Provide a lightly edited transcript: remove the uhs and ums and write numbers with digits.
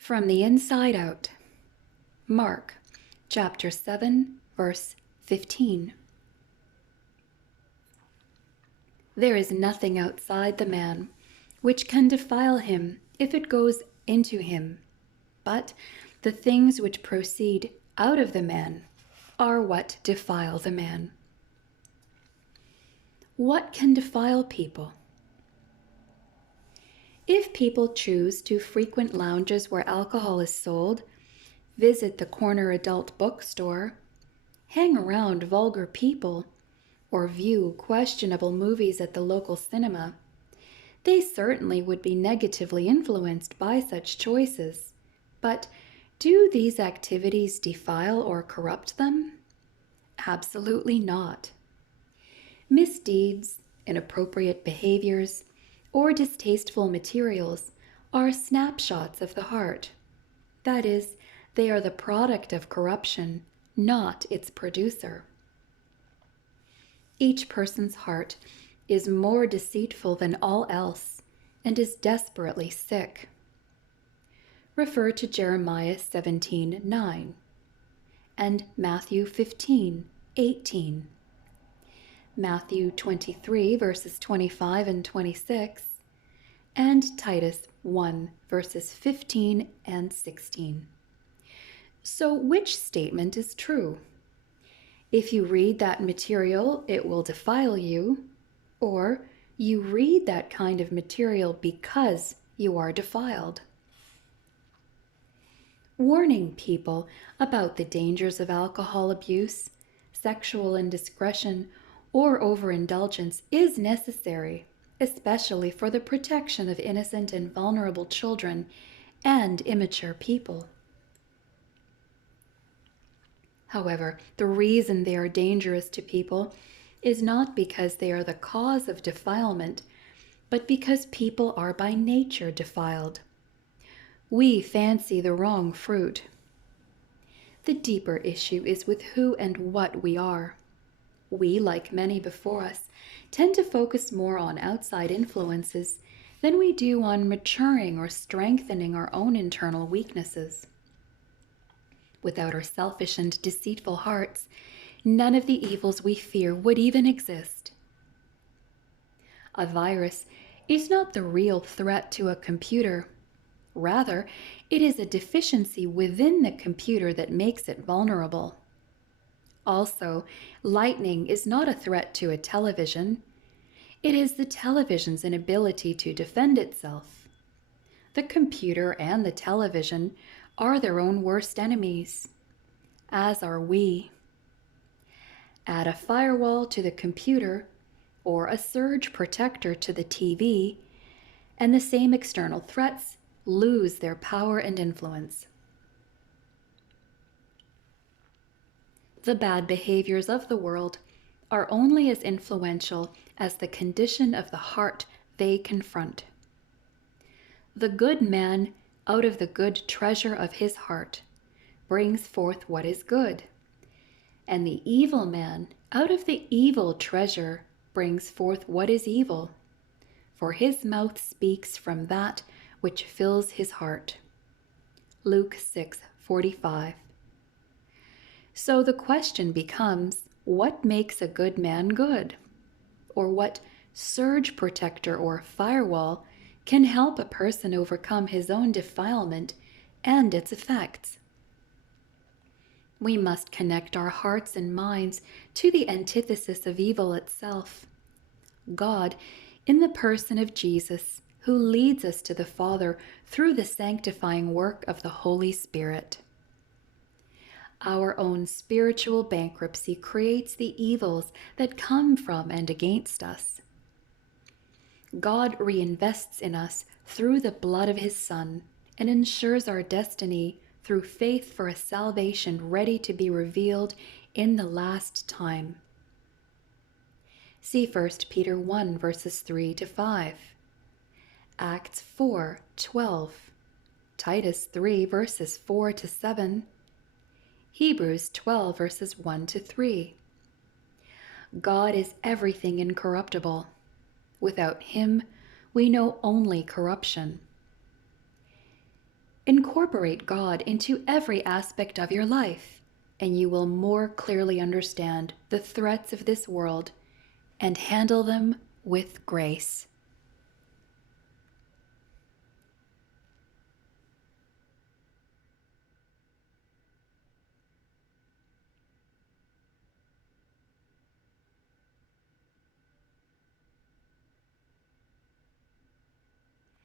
From the inside out. Mark, chapter 7, verse 15. There is nothing outside the man which can defile him if it goes into him, but the things which proceed out of the man are what defile the man. What can defile people? If people choose to frequent lounges where alcohol is sold, visit the corner adult bookstore, hang around vulgar people, or view questionable movies at the local cinema, they certainly would be negatively influenced by such choices. But do these activities defile or corrupt them? Absolutely not. Misdeeds, inappropriate behaviors, or distasteful materials are snapshots of the heart. That is, they are the product of corruption, not its producer. Each person's heart is more deceitful than all else and is desperately sick. Refer to Jeremiah 17:9 and Matthew 15:18. Matthew 23 verses 25 and 26, and Titus 1 verses 15 and 16. So which statement is true? If you read that material, it will defile you, or you read that kind of material because you are defiled. Warning people about the dangers of alcohol abuse, sexual indiscretion, or overindulgence is necessary, especially for the protection of innocent and vulnerable children and immature people. However, the reason they are dangerous to people is not because they are the cause of defilement, but because people are by nature defiled. We fancy the wrong fruit. The deeper issue is with who and what we are. We, like many before us, tend to focus more on outside influences than we do on maturing or strengthening our own internal weaknesses. Without our selfish and deceitful hearts, none of the evils we fear would even exist. A virus is not the real threat to a computer. Rather, it is a deficiency within the computer that makes it vulnerable. Also, lightning is not a threat to a television. It is the television's inability to defend itself. The computer and the television are their own worst enemies, as are we. Add a firewall to the computer or a surge protector to the TV, and the same external threats lose their power and influence. The bad behaviors of the world are only as influential as the condition of the heart they confront. The good man, out of the good treasure of his heart, brings forth what is good, and the evil man, out of the evil treasure, brings forth what is evil, for his mouth speaks from that which fills his heart. Luke 6:45. So the question becomes, what makes a good man good? Or what surge protector or firewall can help a person overcome his own defilement and its effects? We must connect our hearts and minds to the antithesis of evil itself, God in the person of Jesus, who leads us to the Father through the sanctifying work of the Holy Spirit. Our own spiritual bankruptcy creates the evils that come from and against us. God reinvests in us through the blood of his Son and ensures our destiny through faith for a salvation ready to be revealed in the last time. See 1 Peter 1 verses 3 to 5, Acts 4:12, Titus 3 verses 4 to 7, Hebrews 12 verses 1 to 3. God is everything incorruptible. Without him, we know only corruption. Incorporate God into every aspect of your life, and you will more clearly understand the threats of this world and handle them with grace.